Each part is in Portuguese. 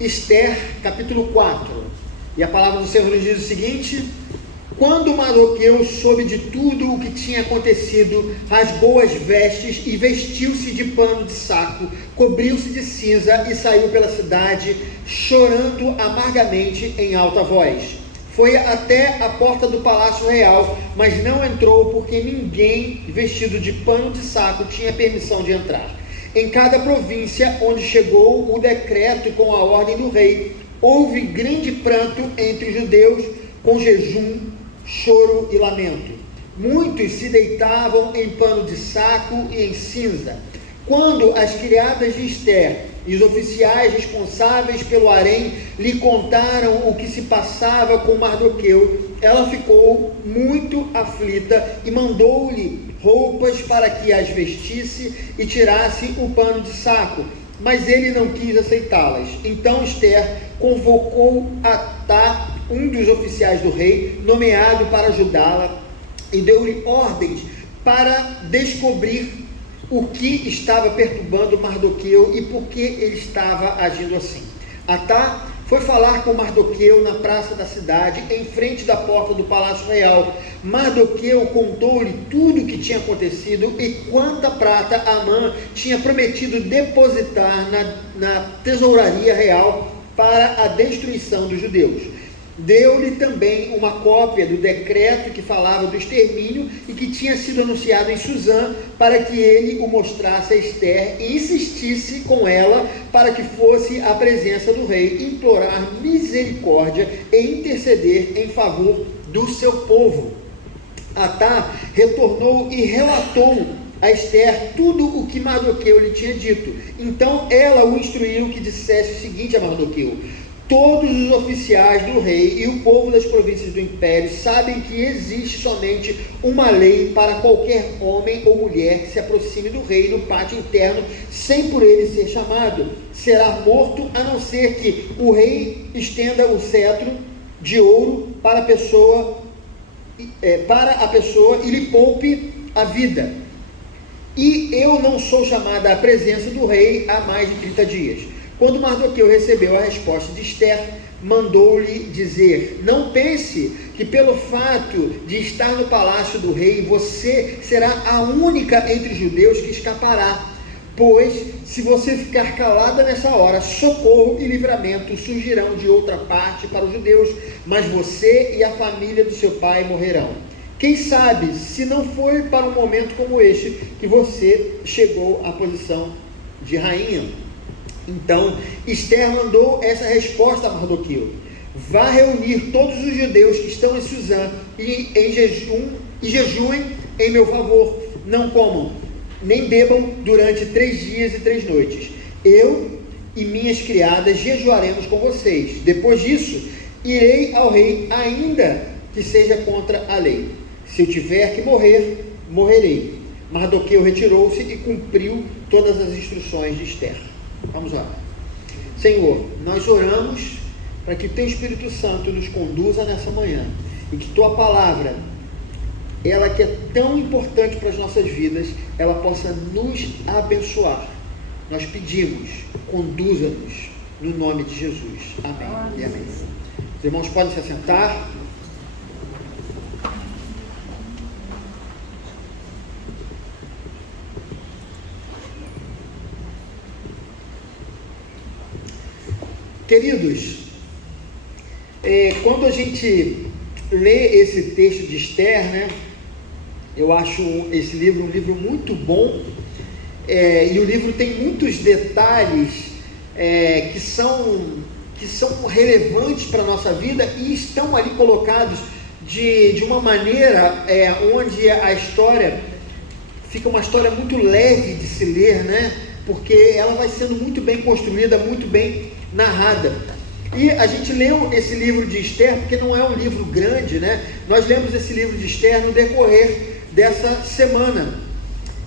Esther, capítulo 4. E a palavra do Senhor nos diz o seguinte: quando Mardoqueu soube de tudo o que tinha acontecido, rasgou as vestes e vestiu-se de pano de saco, cobriu-se de cinza e saiu pela cidade, chorando amargamente em alta voz. Foi até a porta do palácio real, mas não entrou porque ninguém vestido de pano de saco tinha permissão de entrar. Em cada província onde chegou o decreto com a ordem do rei, houve grande pranto entre os judeus, com jejum, choro e lamento. Muitos se deitavam em pano de saco e em cinza. Quando as criadas de Esther e os oficiais responsáveis pelo harém lhe contaram o que se passava com Mardoqueu, ela ficou muito aflita e mandou-lhe roupas para que as vestisse e tirasse o pano de saco, mas ele não quis aceitá-las. Então Esther convocou Atá, um dos oficiais do rei, nomeado para ajudá-la, e deu-lhe ordens para descobrir o que estava perturbando Mardoqueu e por que ele estava agindo assim. Atá foi falar com Mardoqueu na praça da cidade, em frente da porta do palácio real. Mardoqueu contou-lhe tudo o que tinha acontecido e quanta prata Amã tinha prometido depositar na tesouraria real para a destruição dos judeus. Deu-lhe também uma cópia do decreto que falava do extermínio e que tinha sido anunciado em Suzã, para que ele o mostrasse a Esther e insistisse com ela para que fosse à presença do rei, implorar misericórdia e interceder em favor do seu povo. Atá retornou e relatou a Esther tudo o que Mardoqueu lhe tinha dito. Então ela o instruiu que dissesse o seguinte a Mardoqueu: todos os oficiais do rei e o povo das províncias do império sabem que existe somente uma lei para qualquer homem ou mulher que se aproxime do rei no pátio interno sem por ele ser chamado. Será morto, a não ser que o rei estenda o cetro de ouro para a pessoa e lhe poupe a vida. E eu não sou chamada à presença do rei há mais de 30 dias. Quando Mardoqueu recebeu a resposta de Esther, mandou-lhe dizer: não pense que pelo fato de estar no palácio do rei, você será a única entre os judeus que escapará. Pois, se você ficar calada nessa hora, socorro e livramento surgirão de outra parte para os judeus, mas você e a família do seu pai morrerão. Quem sabe, se não foi para um momento como este que você chegou à posição de rainha. Então Esther mandou essa resposta a Mardoqueu: vá reunir todos os judeus que estão em Suzã e jejuem em meu favor. Não comam nem bebam durante 3 dias e 3 noites. Eu e minhas criadas jejuaremos com vocês. Depois disso, irei ao rei, ainda que seja contra a lei. Se eu tiver que morrer, morrerei. Mardoqueu retirou-se e cumpriu todas as instruções de Esther. Vamos lá. Senhor, nós oramos para que o Teu Espírito Santo nos conduza nessa manhã e que Tua palavra, ela que é tão importante para as nossas vidas, ela possa nos abençoar. Nós pedimos, conduza-nos no nome de Jesus. Amém e amém. Os irmãos podem se assentar. Queridos, quando a gente lê esse texto de Esther, né, eu acho esse livro um livro muito bom, e o livro tem muitos detalhes que são relevantes para a nossa vida e estão ali colocados de uma maneira onde a história fica uma história muito leve de se ler, né, porque ela vai sendo muito bem construída, muito bem narrada. E a gente leu esse livro de Esther porque não é um livro grande, né? Nós lemos esse livro de Esther no decorrer dessa semana.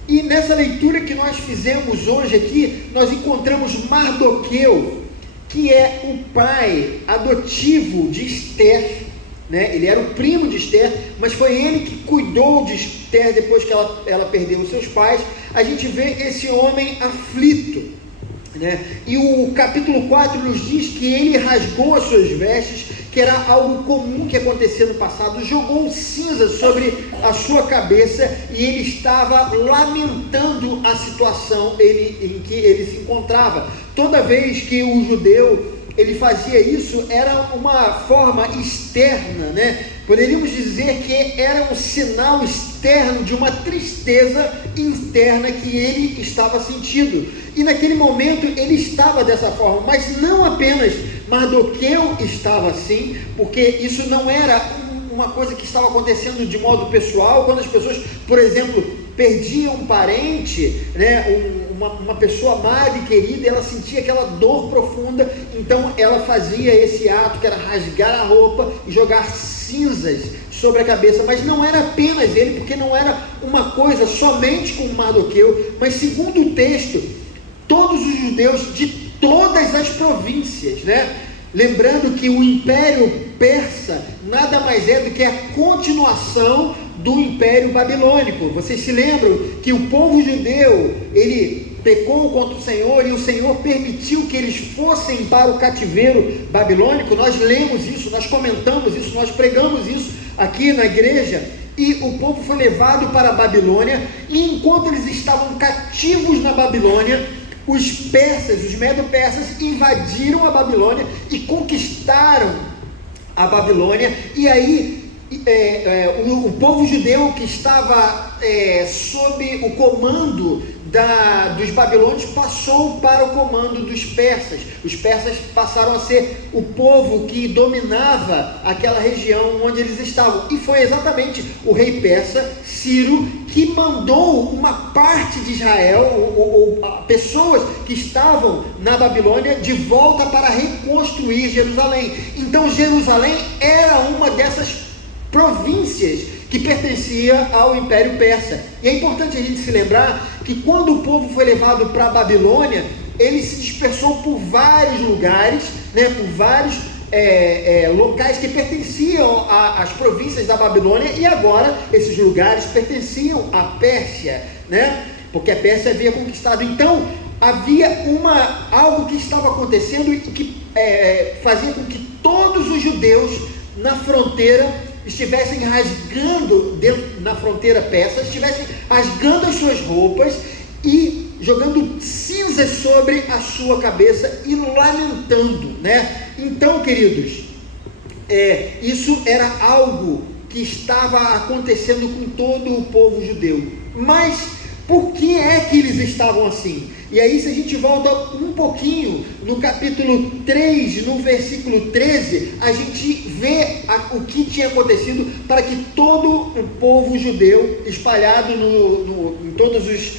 E nessa leitura que nós fizemos hoje aqui, nós encontramos Mardoqueu, que é o pai adotivo de Esther, né? Ele era o primo de Esther, mas foi ele que cuidou de Esther depois que ela perdeu os seus pais. A gente vê esse homem aflito. né? E o capítulo 4 nos diz que ele rasgou as suas vestes, que era algo comum que acontecia no passado, jogou cinza sobre a sua cabeça e ele estava lamentando a situação em que ele se encontrava. Toda vez que o judeu ele fazia isso, era uma forma externa, né? Poderíamos dizer que era um sinal externo de uma tristeza interna que ele estava sentindo. E naquele momento ele estava dessa forma, mas não apenas Mardoqueu estava assim, porque isso não era uma coisa que estava acontecendo de modo pessoal. Quando as pessoas, por exemplo, perdiam um parente, né, uma pessoa amada e querida, ela sentia aquela dor profunda, então ela fazia esse ato que era rasgar a roupa e jogar cinzas sobre a cabeça. Mas não era apenas ele, porque não era uma coisa somente com Mardoqueu, mas segundo o texto, todos os judeus de todas as províncias, né? Lembrando que o Império Persa nada mais é do que a continuação do Império Babilônico. Vocês se lembram que o povo judeu, ele pecou contra o Senhor e o Senhor permitiu que eles fossem para o cativeiro babilônico. Nós lemos isso, nós comentamos isso, nós pregamos isso aqui na igreja. E o povo foi levado para a Babilônia, e enquanto eles estavam cativos na Babilônia, os persas, os medo-persas, invadiram a Babilônia e conquistaram a Babilônia. E aí o povo judeu que estava sob o comando dos babilônios passou para o comando dos persas. Os persas passaram a ser o povo que dominava aquela região onde eles estavam, e foi exatamente o rei persa Ciro que mandou uma parte de Israel, ou pessoas que estavam na Babilônia, de volta para reconstruir Jerusalém. Então Jerusalém era uma dessas províncias que pertencia ao Império Persa. E é importante a gente se lembrar que quando o povo foi levado para a Babilônia, ele se dispersou por vários lugares, né, por vários locais que pertenciam às províncias da Babilônia, e agora esses lugares pertenciam à Pérsia, né, porque a Pérsia havia conquistado. Então havia algo que estava acontecendo e que fazia com que todos os judeus na fronteira estivessem rasgando, na fronteira persa, estivessem rasgando as suas roupas e jogando cinzas sobre a sua cabeça e lamentando, né? Então, queridos, isso era algo que estava acontecendo com todo o povo judeu. Mas por que é que eles estavam assim? E aí, se a gente volta um pouquinho no capítulo 3, no versículo 13, a gente vê o que tinha acontecido para que todo o povo judeu espalhado em todas as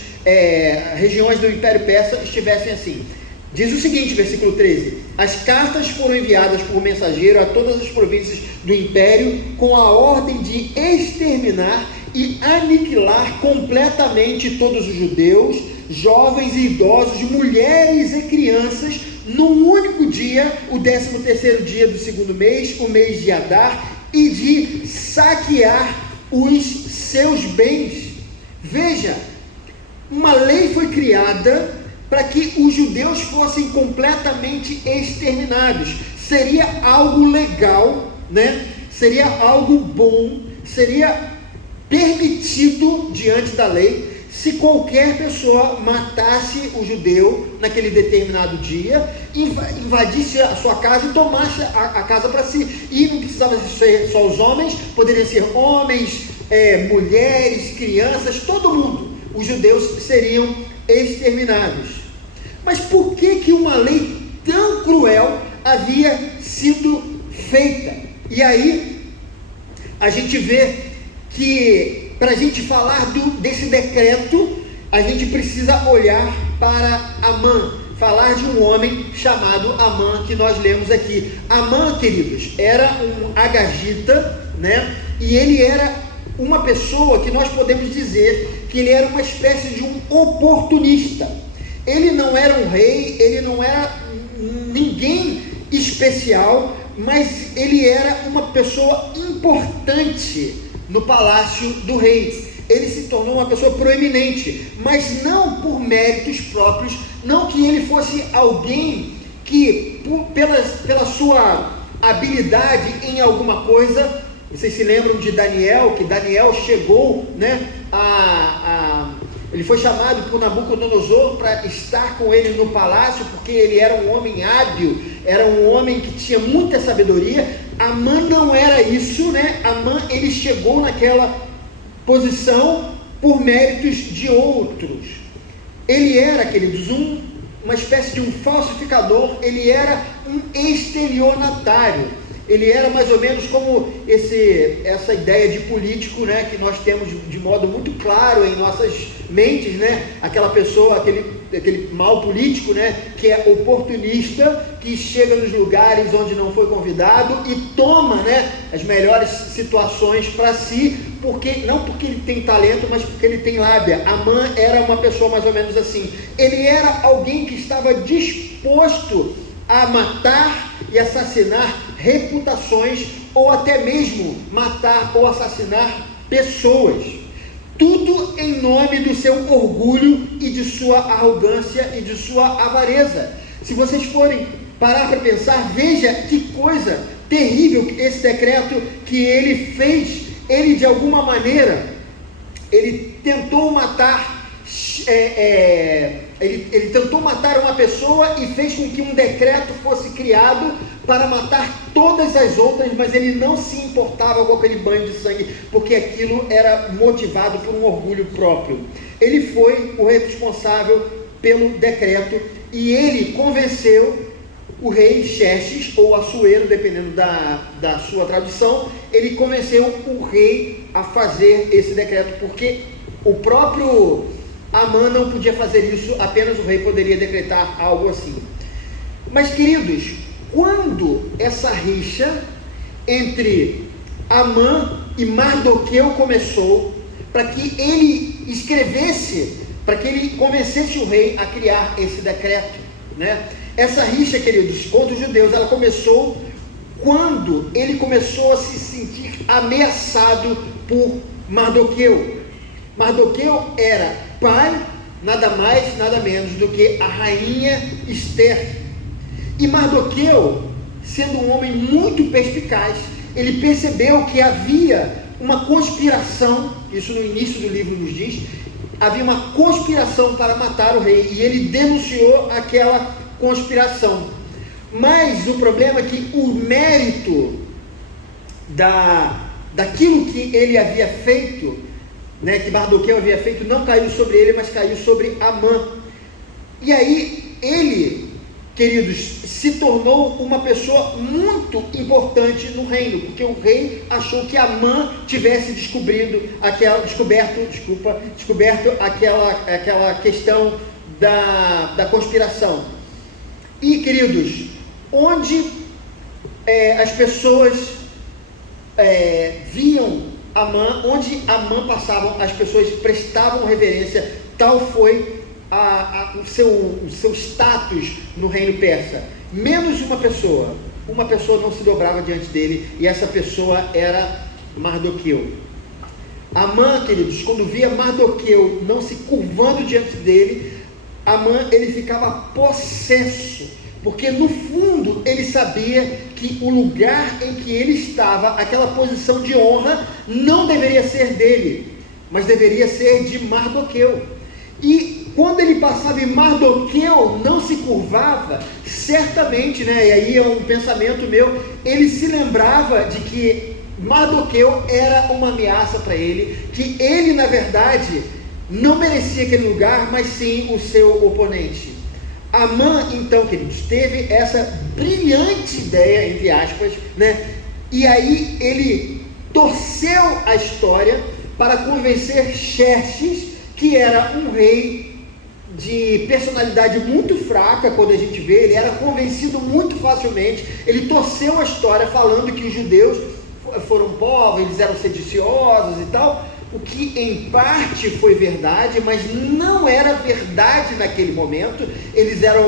regiões do Império Persa estivessem assim. Diz o seguinte, versículo 13: as cartas foram enviadas por mensageiro a todas as províncias do Império com a ordem de exterminar e aniquilar completamente todos os judeus, jovens e idosos, mulheres e crianças, num único dia, o 13º dia do segundo mês, o mês de Adar, e de saquear os seus bens. Veja, uma lei foi criada para que os judeus fossem completamente exterminados. Seria algo legal, né? Seria algo bom, seria permitido diante da lei se qualquer pessoa matasse o judeu naquele determinado dia, invadisse a sua casa e tomasse a casa para si. E não precisava ser só os homens, poderiam ser homens, mulheres, crianças, todo mundo. Os judeus seriam exterminados. Mas por que uma lei tão cruel havia sido feita? E aí a gente vê que para a gente falar desse decreto, a gente precisa olhar para Amã, falar de um homem chamado Amã, que nós lemos aqui. Amã, queridos, era um agagita, né? E ele era uma pessoa que nós podemos dizer que ele era uma espécie de um oportunista. Ele não era um rei, ele não era ninguém especial, mas ele era uma pessoa importante no palácio do rei. ele se tornou uma pessoa proeminente, mas não por méritos próprios, não que ele fosse alguém que, pela sua habilidade em alguma coisa. Vocês se lembram de Daniel, que Daniel chegou, né, ele foi chamado por Nabucodonosor para estar com ele no palácio, porque ele era um homem hábil, era um homem que tinha muita sabedoria. Amã não era isso, né? Amã, ele chegou naquela posição por méritos de outros. Ele era, queridos, uma espécie de um falsificador, ele era um estelionatário. Ele era mais ou menos como essa ideia de político, né, que nós temos de modo muito claro em nossas mentes, né, aquela pessoa, aquele mau político, né, que é oportunista, que chega nos lugares onde não foi convidado e toma, né, as melhores situações para si, não porque ele tem talento, mas porque ele tem lábia. Amã era uma pessoa mais ou menos assim. Ele era alguém que estava disposto a matar e assassinar reputações, ou até mesmo matar ou assassinar pessoas, tudo em nome do seu orgulho e de sua arrogância e de sua avareza. Se vocês forem parar para pensar, veja que coisa terrível esse decreto que ele fez. Ele, de alguma maneira, ele tentou matar ele tentou matar uma pessoa e fez com que um decreto fosse criado para matar todas as outras, mas ele não se importava com aquele banho de sangue, porque aquilo era motivado por um orgulho próprio. Ele foi o responsável pelo decreto e ele convenceu o rei Xerxes, ou Assuero, dependendo da sua tradução. Ele convenceu o rei a fazer esse decreto, porque o próprio Amã não podia fazer isso, apenas o rei poderia decretar algo assim. Mas, queridos, quando essa rixa entre Amã e Mardoqueu começou, para que ele escrevesse, para que ele convencesse o rei a criar esse decreto, né? Essa rixa, queridos, contra os judeus, ela começou quando ele começou a se sentir ameaçado por Mardoqueu. Mardoqueu era pai, nada mais, nada menos do que a rainha Esther. E Mardoqueu, sendo um homem muito perspicaz, ele percebeu que havia uma conspiração, isso no início do livro nos diz, havia uma conspiração para matar o rei, e ele denunciou aquela conspiração. Mas o problema é que o mérito daquilo que ele havia feito, né, que Mardoqueu havia feito, não caiu sobre ele, mas caiu sobre Amã. E aí ele, queridos, se tornou uma pessoa muito importante no reino, porque o rei achou que Amã tivesse descoberto aquela questão da conspiração. E, queridos, onde as pessoas viam Amã, onde Amã passava, as pessoas prestavam reverência. Tal foi o seu status no reino persa. Menos uma pessoa não se dobrava diante dele, e essa pessoa era Mardoqueu. Amã, queridos, quando via Mardoqueu não se curvando diante dele, Amã, ele ficava possesso, porque no fundo ele sabia que o lugar em que ele estava, aquela posição de honra, não deveria ser dele, mas deveria ser de Mardoqueu. E quando ele passava e Mardoqueu não se curvava, certamente, né, e aí é um pensamento meu, ele se lembrava de que Mardoqueu era uma ameaça para ele, que ele, na verdade, não merecia aquele lugar, mas sim o seu oponente. Amã, então, queridos, teve essa brilhante ideia, entre aspas, né? E aí ele torceu a história para convencer Xerxes, que era um rei de personalidade muito fraca. Quando a gente vê, ele era convencido muito facilmente. Ele torceu a história falando que os judeus foram povos, eles eram sediciosos e tal, o que em parte foi verdade, mas não era verdade naquele momento. Eles eram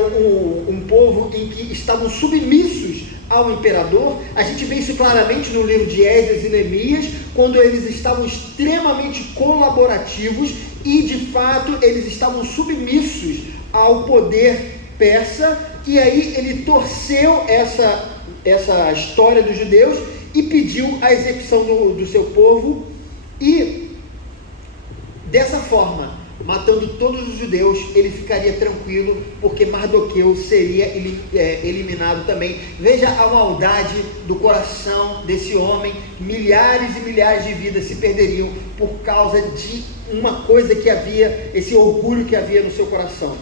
um povo em que estavam submissos ao imperador. A gente vê isso claramente no livro de Esdras e Neemias, quando eles estavam extremamente colaborativos e, de fato, eles estavam submissos ao poder persa. E aí ele torceu essa história dos judeus e pediu a execução do seu povo, e dessa forma, matando todos os judeus, ele ficaria tranquilo, porque Mardoqueu seria eliminado também. Veja a maldade do coração desse homem. Milhares e milhares de vidas se perderiam por causa de uma coisa que havia, esse orgulho que havia no seu coração.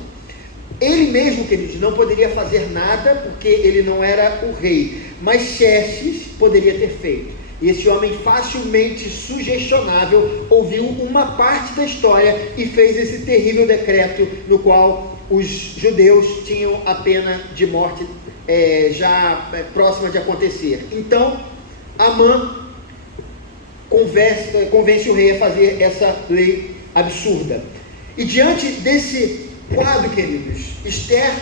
Ele mesmo, queridos, não poderia fazer nada, porque ele não era o rei, mas Xerxes poderia ter feito. E esse homem facilmente sugestionável ouviu uma parte da história e fez esse terrível decreto, no qual os judeus tinham a pena de morte já próxima de acontecer. Então, Amã convence o rei a fazer essa lei absurda. E diante desse quadro, queridos, Esther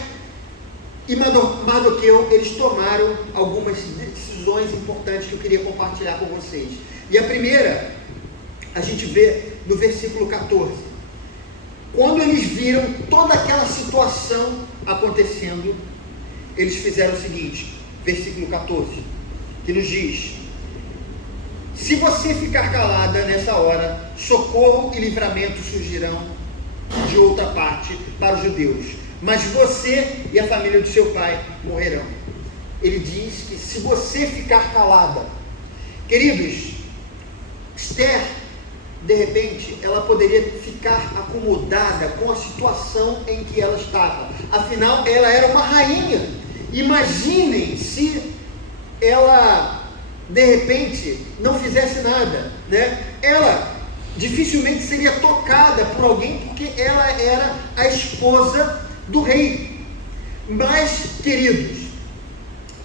e Mardoqueu, eles tomaram algumas decisões importantes que eu queria compartilhar com vocês. E a primeira, a gente vê no versículo 14. Quando eles viram toda aquela situação acontecendo, eles fizeram o seguinte, versículo 14, que nos diz: se você ficar calada nessa hora, socorro e livramento surgirão de outra parte para os judeus, mas você e a família do seu pai morrerão. Ele diz que se você ficar calada, queridos, Esther, de repente, ela poderia ficar acomodada com a situação em que ela estava. Afinal, ela era uma rainha. Imaginem se ela, de repente, não fizesse nada, né? Ela dificilmente seria tocada por alguém, porque ela era a esposa do rei. Mas, queridos,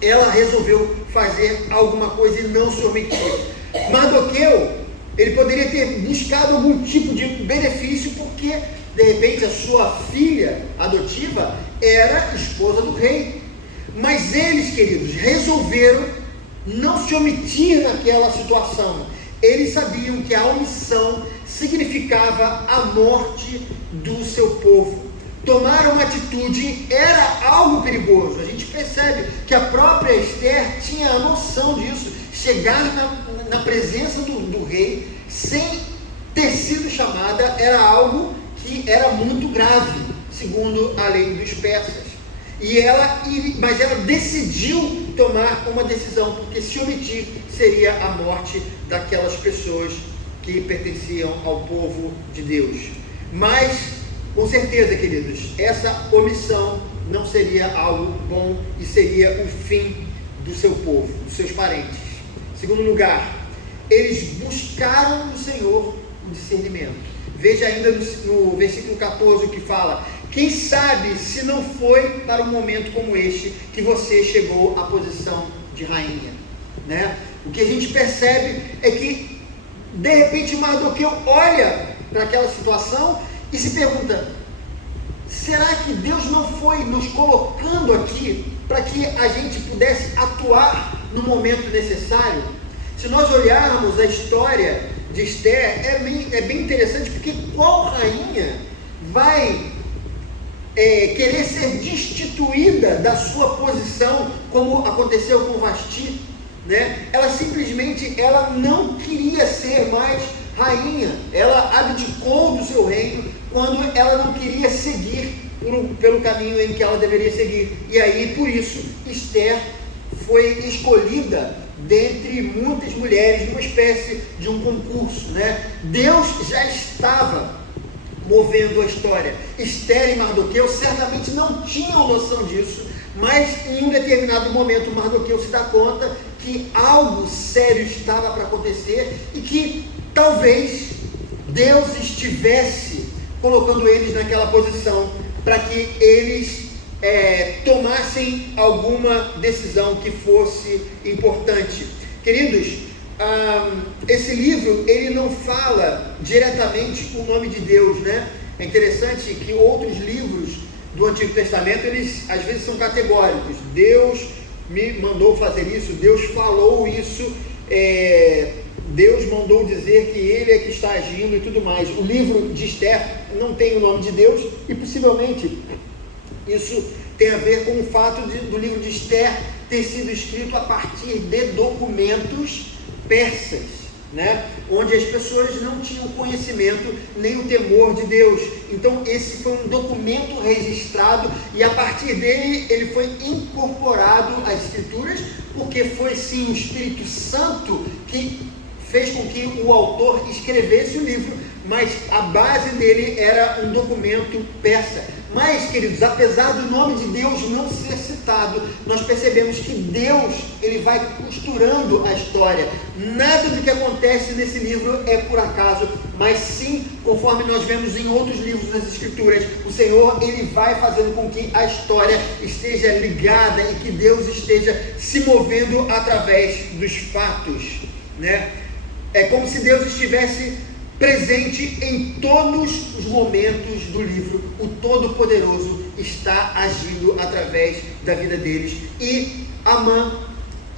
ela resolveu fazer alguma coisa e não se omitir. Mardoqueu, ele poderia ter buscado algum tipo de benefício, porque de repente a sua filha adotiva era esposa do rei. Mas eles, queridos, resolveram não se omitir naquela situação. Eles sabiam que a omissão significava a morte do seu povo. Tomar uma atitude era algo perigoso. A gente percebe que a própria Esther tinha a noção disso. Chegar na presença do rei sem ter sido chamada era algo que era muito grave, segundo a lei dos persas. Mas ela decidiu tomar uma decisão, porque se omitir seria a morte daquelas pessoas que pertenciam ao povo de Deus. Mas, com certeza, queridos, essa omissão não seria algo bom e seria o fim do seu povo, dos seus parentes. Segundo lugar, eles buscaram no Senhor o discernimento. Veja ainda no versículo 14 o que fala: quem sabe se não foi para um momento como este que você chegou à posição de rainha, né? O que a gente percebe é que, de repente, Mardoqueu olha para aquela situação e se pergunta: será que Deus não foi nos colocando aqui para que a gente pudesse atuar no momento necessário? Se nós olharmos a história de Esther, é bem interessante, porque qual rainha vai querer ser destituída da sua posição, como aconteceu com Vasti, né? Ela simplesmente não queria ser mais rainha. Ela abdicou do seu reino quando ela não queria seguir pelo caminho em que ela deveria seguir. E aí, por isso, Esther foi escolhida dentre muitas mulheres, numa espécie de um concurso, né? Deus já estava movendo a história. Esther e Mardoqueu certamente não tinham noção disso, mas em um determinado momento Mardoqueu se dá conta que algo sério estava para acontecer e que talvez Deus estivesse colocando eles naquela posição para que eles tomassem alguma decisão que fosse importante. Queridos, esse livro, ele não fala diretamente o nome de Deus, né? É interessante que outros livros do Antigo Testamento, eles às vezes são categóricos. Deus me mandou fazer isso, Deus falou isso, Deus mandou dizer que Ele é que está agindo e tudo mais. O livro de Esther não tem o nome de Deus e possivelmente isso tem a ver com o fato do livro de Esther ter sido escrito a partir de documentos persas, né? Onde as pessoas não tinham conhecimento nem o temor de Deus. Então esse foi um documento registrado e a partir dele ele foi incorporado às escrituras, porque foi sim o Espírito Santo que fez com que o autor escrevesse o livro, mas a base dele era um documento persa. Mas, queridos, apesar do nome de Deus não ser citado, nós percebemos que Deus, ele vai costurando a história. Nada do que acontece nesse livro é por acaso, mas sim, conforme nós vemos em outros livros das Escrituras, o Senhor, ele vai fazendo com que a história esteja ligada e que Deus esteja se movendo através dos fatos, né? É como se Deus estivesse presente em todos os momentos do livro. O Todo-Poderoso está agindo através da vida deles. E Amã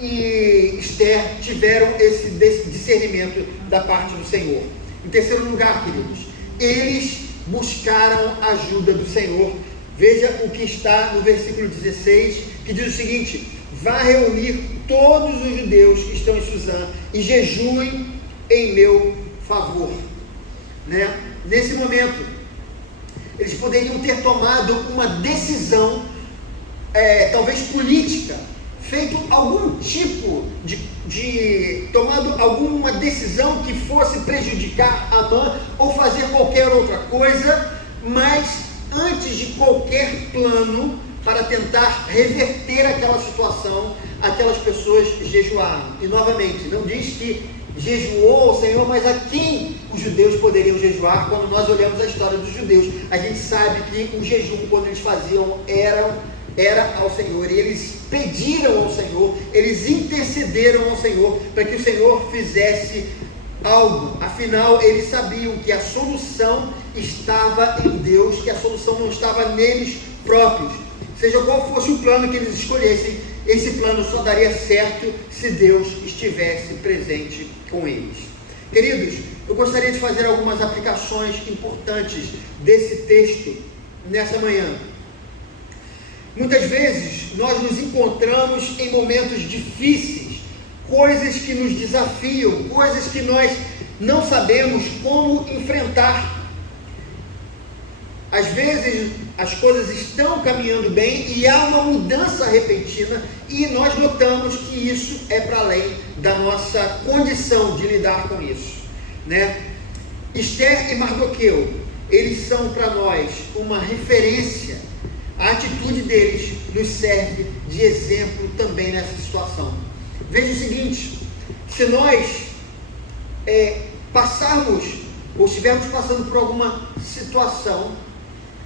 e Esther tiveram esse discernimento da parte do Senhor. Em terceiro lugar, queridos, eles buscaram a ajuda do Senhor. Veja o que está no versículo 16, que diz o seguinte: vá reunir todos os judeus que estão em Suzã e jejuem em meu favor. Né? Nesse momento, eles poderiam ter tomado uma decisão, talvez política, feito algum tipo tomado alguma decisão que fosse prejudicar Amã ou fazer qualquer outra coisa, mas antes de qualquer plano para tentar reverter aquela situação, aquelas pessoas jejuaram. E novamente, não diz que jejuou o Senhor, mas a quem os judeus poderiam jejuar? Quando nós olhamos a história dos judeus, a gente sabe que o jejum, quando eles faziam, era ao Senhor, e eles pediram ao Senhor, eles intercederam ao Senhor, para que o Senhor fizesse algo. Afinal, eles sabiam que a solução estava em Deus, que a solução não estava neles próprios. Seja qual fosse o plano que eles escolhessem, esse plano só daria certo se Deus estivesse presente com eles. Queridos, eu gostaria de fazer algumas aplicações importantes desse texto nessa manhã. Muitas vezes nós nos encontramos em momentos difíceis, coisas que nos desafiam, coisas que nós não sabemos como enfrentar. Às vezes as coisas estão caminhando bem e há uma mudança repentina e nós notamos que isso é para além da nossa condição de lidar com isso, né? Esther e Mardoqueu, eles são para nós uma referência. A atitude deles nos serve de exemplo também nessa situação. Veja o seguinte: se nós passarmos ou estivermos passando por alguma situação,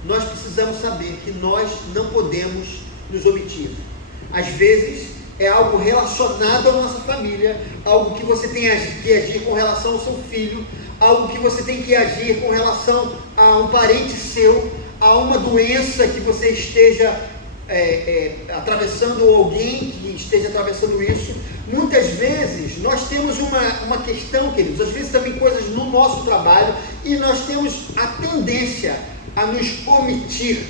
nós precisamos saber que nós não podemos nos omitir. Às vezes é algo relacionado à nossa família, algo que você tem que agir com relação ao seu filho, algo que você tem que agir com relação a um parente seu, a uma doença que você esteja atravessando, ou alguém que esteja atravessando isso. Muitas vezes nós temos uma questão, queridos, às vezes também coisas no nosso trabalho, e nós temos a tendência a nos omitir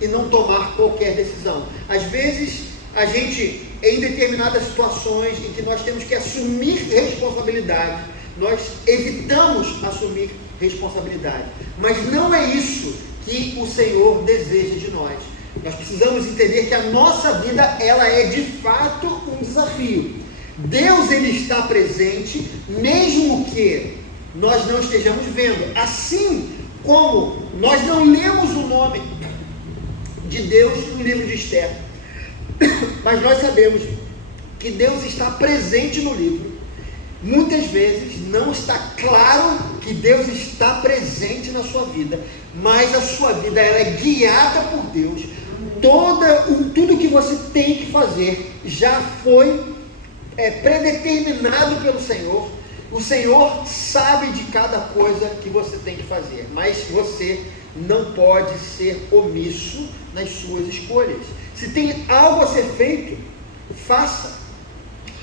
e não tomar qualquer decisão. Às vezes a gente, em determinadas situações em que nós temos que assumir responsabilidade, nós evitamos assumir responsabilidade, mas não é isso que o Senhor deseja de nós. Nós precisamos entender que a nossa vida, ela é de fato um desafio. Deus, ele está presente, mesmo que nós não estejamos vendo. Assim como nós não lemos o nome de Deus no livro de Esther, mas nós sabemos que Deus está presente no livro. Muitas vezes não está claro que Deus está presente na sua vida, mas a sua vida, ela é guiada por Deus. Tudo que você tem que fazer já foi predeterminado pelo Senhor. O Senhor sabe de cada coisa que você tem que fazer, mas você não pode ser omisso nas suas escolhas. Se tem algo a ser feito, faça.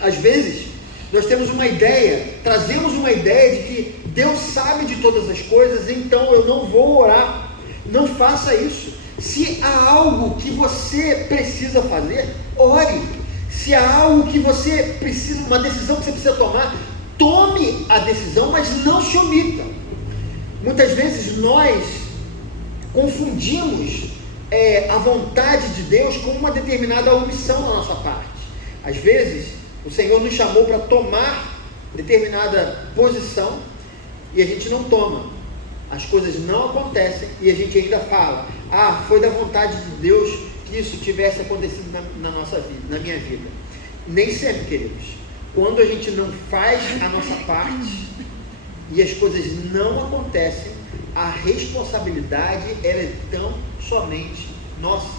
Às vezes, nós temos uma ideia, trazemos uma ideia de que Deus sabe de todas as coisas, então eu não vou orar. Não faça isso. Se há algo que você precisa fazer, ore. Se há algo que você precisa, uma decisão que você precisa tomar, tome a decisão, mas não se omita. Muitas vezes nós confundimos a vontade de Deus com uma determinada omissão da nossa parte. Às vezes, o Senhor nos chamou para tomar determinada posição e a gente não toma. As coisas não acontecem e a gente ainda fala: ah, foi da vontade de Deus que isso tivesse acontecido na nossa vida, na minha vida. Nem sempre, queridos. Quando a gente não faz a nossa parte e as coisas não acontecem, a responsabilidade ela é tão somente nossa.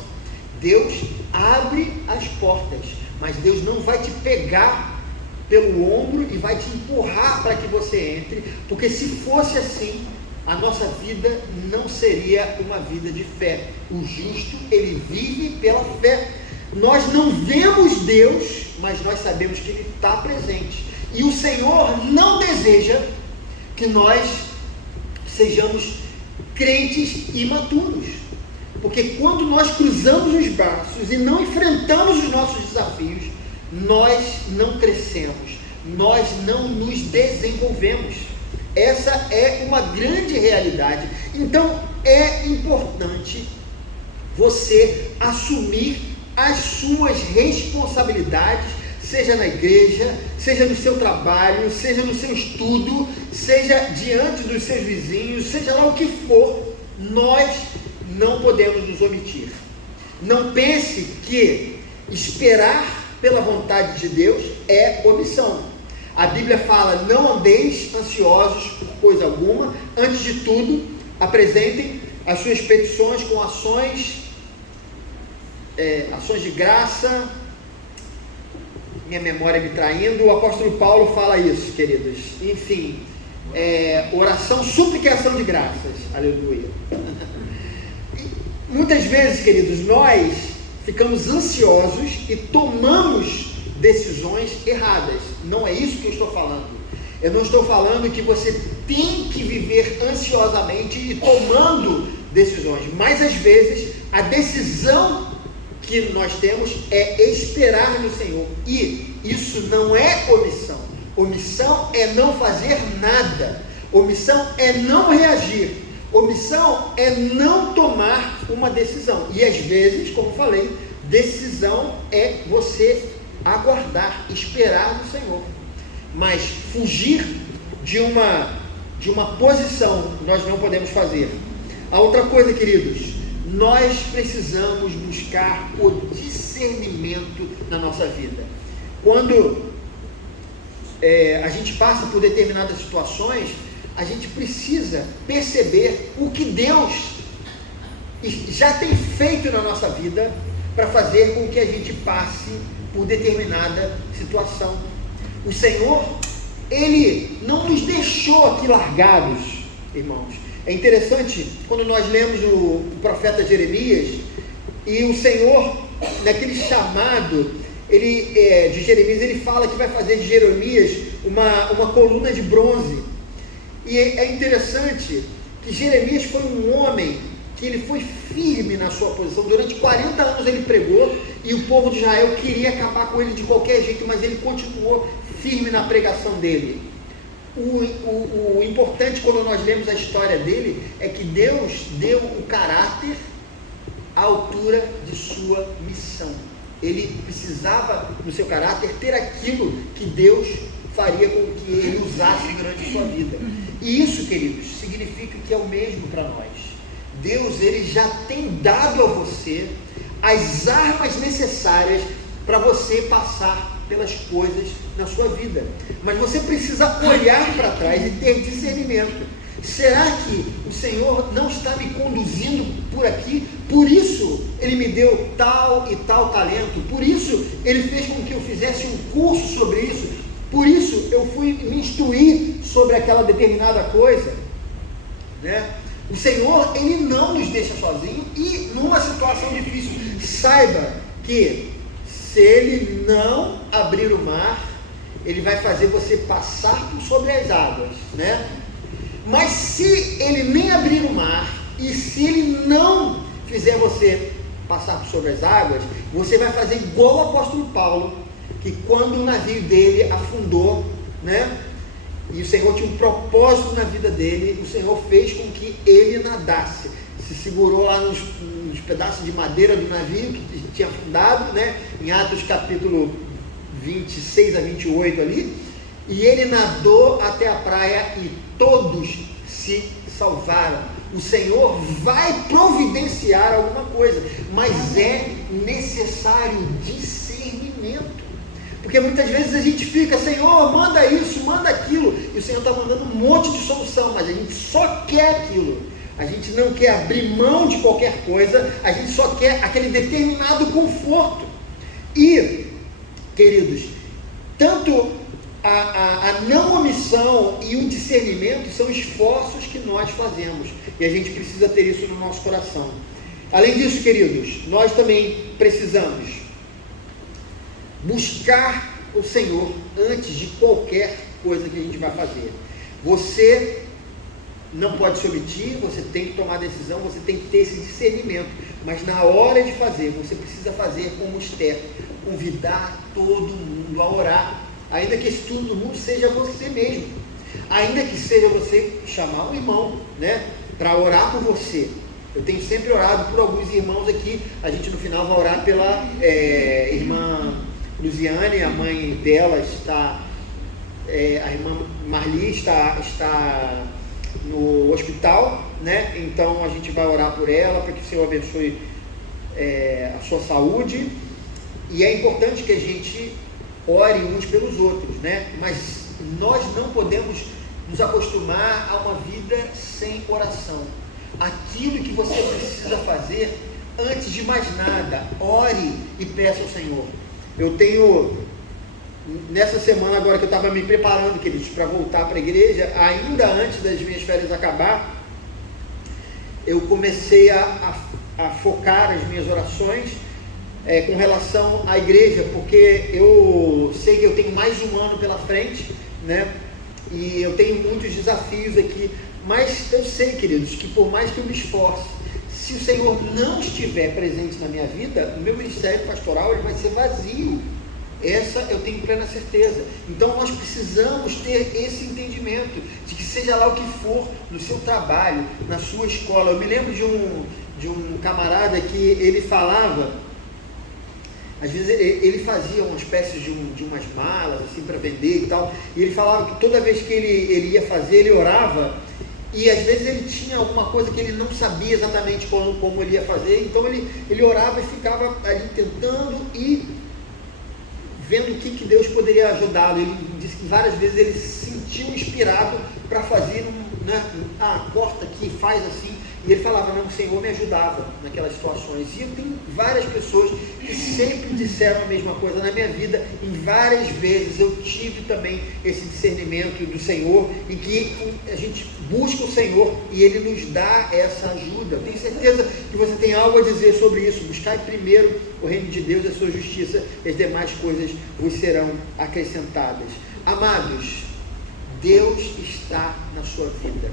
Deus abre as portas, mas Deus não vai te pegar pelo ombro e vai te empurrar para que você entre, porque se fosse assim, a nossa vida não seria uma vida de fé. O justo, ele vive pela fé. Nós não vemos Deus, mas nós sabemos que Ele está presente. E o Senhor não deseja que nós sejamos crentes imaturos. Porque quando nós cruzamos os braços e não enfrentamos os nossos desafios, nós não crescemos, nós não nos desenvolvemos. Essa é uma grande realidade. Então é importante você assumir as suas responsabilidades, seja na igreja, seja no seu trabalho, seja no seu estudo, seja diante dos seus vizinhos, seja lá o que for. Nós não podemos nos omitir. Não pense que esperar pela vontade de Deus é omissão. A Bíblia fala: não andeis ansiosos por coisa alguma, antes de tudo apresentem as suas petições com ações de graça. Minha memória me traindo, o apóstolo Paulo fala isso, queridos. Enfim, oração, súplica e ação de graças. Aleluia. Muitas vezes, queridos, nós ficamos ansiosos e tomamos decisões erradas. Não é isso que eu estou falando. Eu não estou falando que você tem que viver ansiosamente e tomando decisões, mas às vezes a decisão que nós temos é esperar no Senhor, e isso não é omissão. Omissão é não fazer nada, omissão é não reagir, omissão é não tomar uma decisão. E às vezes, como falei, decisão é você aguardar, esperar no Senhor. Mas fugir de uma posição nós não podemos fazer. A outra coisa, queridos, nós precisamos buscar o discernimento na nossa vida. Quando a gente passa por determinadas situações, a gente precisa perceber o que Deus já tem feito na nossa vida para fazer com que a gente passe por determinada situação. O Senhor, Ele não nos deixou aqui largados, irmãos. É interessante quando nós lemos o profeta Jeremias, e o Senhor, naquele chamado de Jeremias, ele fala que vai fazer de Jeremias uma coluna de bronze. E é interessante que Jeremias foi um homem que ele foi firme na sua posição. Durante 40 anos ele pregou, e o povo de Israel queria acabar com ele de qualquer jeito, mas ele continuou firme na pregação dele. O importante, quando nós lemos a história dele, é que Deus deu o caráter à altura de sua missão. Ele precisava, no seu caráter, ter aquilo que Deus faria com que ele usasse durante a sua vida. E isso, queridos, significa que é o mesmo para nós. Deus, ele já tem dado a você as armas necessárias para você passar pelas coisas na sua vida. Mas você precisa olhar para trás e ter discernimento. Será que o Senhor não está me conduzindo por aqui? Por isso Ele me deu tal e tal talento. Por isso Ele fez com que eu fizesse um curso sobre isso. Por isso eu fui me instruir sobre aquela determinada coisa, né? O Senhor, Ele não nos deixa sozinhos, e numa situação difícil, saiba que se ele não abrir o mar, ele vai fazer você passar por sobre as águas, né? Mas se ele nem abrir o mar, e se ele não fizer você passar por sobre as águas, você vai fazer igual o apóstolo Paulo, que quando o navio dele afundou, né? E o Senhor tinha um propósito na vida dele, o Senhor fez com que ele nadasse, se segurou lá nos pedaços de madeira do navio que tinha afundado, né? Em Atos capítulo 26 a 28 ali, e ele nadou até a praia e todos se salvaram. O Senhor vai providenciar alguma coisa, mas é necessário discernimento, porque muitas vezes a gente fica, Senhor, manda isso, manda aquilo, e o Senhor está mandando um monte de solução, mas a gente só quer aquilo, a gente não quer abrir mão de qualquer coisa, a gente só quer aquele determinado conforto. E, queridos, tanto a não omissão e o discernimento são esforços que nós fazemos, e a gente precisa ter isso no nosso coração. Além disso, queridos, nós também precisamos buscar o Senhor antes de qualquer coisa que a gente vai fazer. Você não pode se omitir, você tem que tomar decisão, você tem que ter esse discernimento, mas na hora de fazer, você precisa fazer como Esther, convidar todo mundo a orar, ainda que esse todo mundo seja você mesmo, ainda que seja você chamar um irmão, né, para orar por você. Eu tenho sempre orado por alguns irmãos aqui, a gente no final vai orar pela irmã Luziane, a mãe dela está, a irmã Marli está no hospital, né? Então a gente vai orar por ela, para que o Senhor abençoe a sua saúde, e é importante que a gente ore uns pelos outros, né? Mas nós não podemos nos acostumar a uma vida sem oração. Aquilo que você precisa fazer, antes de mais nada, ore e peça ao Senhor. Eu tenho, nessa semana agora que eu estava me preparando, queridos, para voltar para a igreja, ainda antes das minhas férias acabar, eu comecei a focar as minhas orações com relação à igreja, porque eu sei que eu tenho mais de um ano pela frente, né? E eu tenho muitos desafios aqui, mas eu sei, queridos, que por mais que eu me esforce, se o Senhor não estiver presente na minha vida, o meu ministério pastoral ele vai ser vazio. Essa eu tenho plena certeza. Então nós precisamos ter esse entendimento de que seja lá o que for, no seu trabalho, na sua escola. Eu me lembro de um camarada que ele falava, às vezes ele fazia uma espécie de umas malas assim para vender e tal, e ele falava que toda vez que ele ia fazer, ele orava, e às vezes ele tinha alguma coisa que ele não sabia exatamente como ele ia fazer, então ele orava e ficava ali tentando e vendo o que Deus poderia ajudá-lo. Ele disse que várias vezes ele se sentiu inspirado para fazer corta aqui, faz assim, e ele falava, não, o Senhor me ajudava naquelas situações. E eu tenho várias pessoas que sempre disseram a mesma coisa na minha vida, em várias vezes eu tive também esse discernimento do Senhor, em que a gente busca o Senhor e Ele nos dá essa ajuda. Eu tenho certeza que você tem algo a dizer sobre isso. Buscai primeiro o reino de Deus e a sua justiça, e as demais coisas vos serão acrescentadas. Amados, Deus está na sua vida.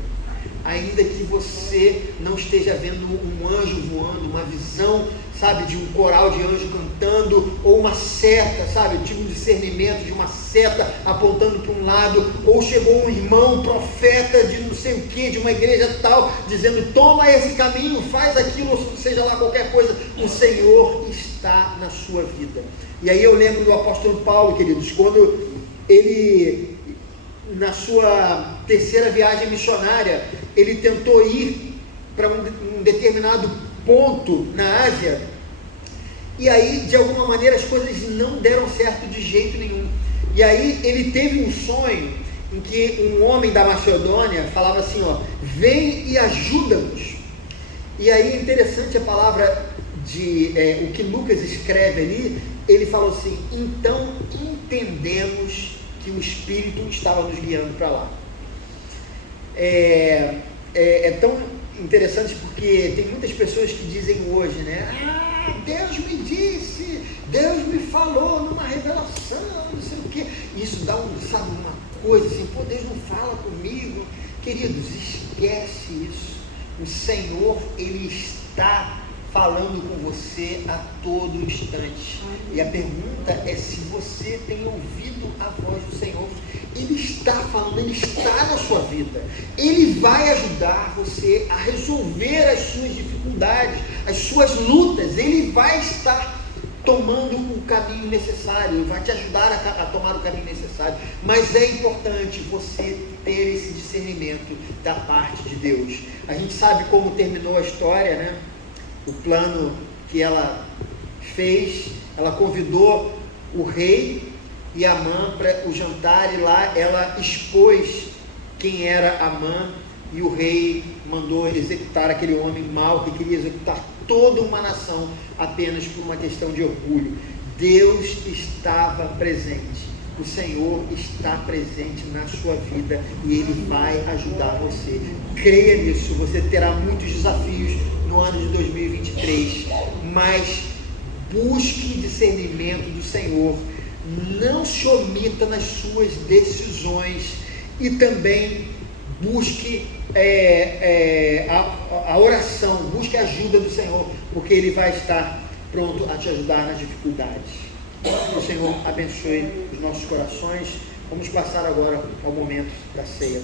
Ainda que você não esteja vendo um anjo voando, uma visão, sabe, de um coral de anjo cantando, ou uma seta, sabe, eu tive um discernimento de uma seta apontando para um lado, ou chegou um irmão, profeta de não sei o que, de uma igreja tal, dizendo, toma esse caminho, faz aquilo, ou seja lá qualquer coisa, o Senhor está na sua vida. E aí eu lembro do apóstolo Paulo, queridos, quando ele, na sua terceira viagem missionária, ele tentou ir para um determinado ponto na Ásia, e aí de alguma maneira as coisas não deram certo de jeito nenhum, e aí ele teve um sonho em que um homem da Macedônia falava assim, vem e ajuda-nos. E aí é interessante a palavra o que Lucas escreve ali, ele falou assim, então entendemos que o Espírito estava nos guiando para lá. É tão interessante porque tem muitas pessoas que dizem hoje, né? Deus me disse, Deus me falou numa revelação, não sei o quê. Isso dá uma coisa assim, pô, Deus não fala comigo. Queridos, esquece isso. O Senhor, Ele está falando com você a todo instante. E a pergunta é se você tem ouvido a voz do Senhor. Ele está falando, Ele está na sua vida. Ele vai ajudar você a resolver as suas dificuldades, as suas lutas. Ele vai estar tomando o caminho necessário, vai te ajudar a tomar o caminho necessário. Mas é importante você ter esse discernimento da parte de Deus. A gente sabe como terminou a história, né? O plano que ela fez, ela convidou o rei e Amã para o jantar, e lá ela expôs quem era Amã, e o rei mandou executar aquele homem mau que queria executar toda uma nação apenas por uma questão de orgulho. Deus estava presente, o Senhor está presente na sua vida e Ele vai ajudar você. Creia nisso. Você terá muitos desafios no ano de 2023, mas busque discernimento do Senhor. Não se omita nas suas decisões e também busque a oração, busque a ajuda do Senhor, porque Ele vai estar pronto a te ajudar nas dificuldades. Que o Senhor abençoe os nossos corações. Vamos passar agora ao momento da ceia.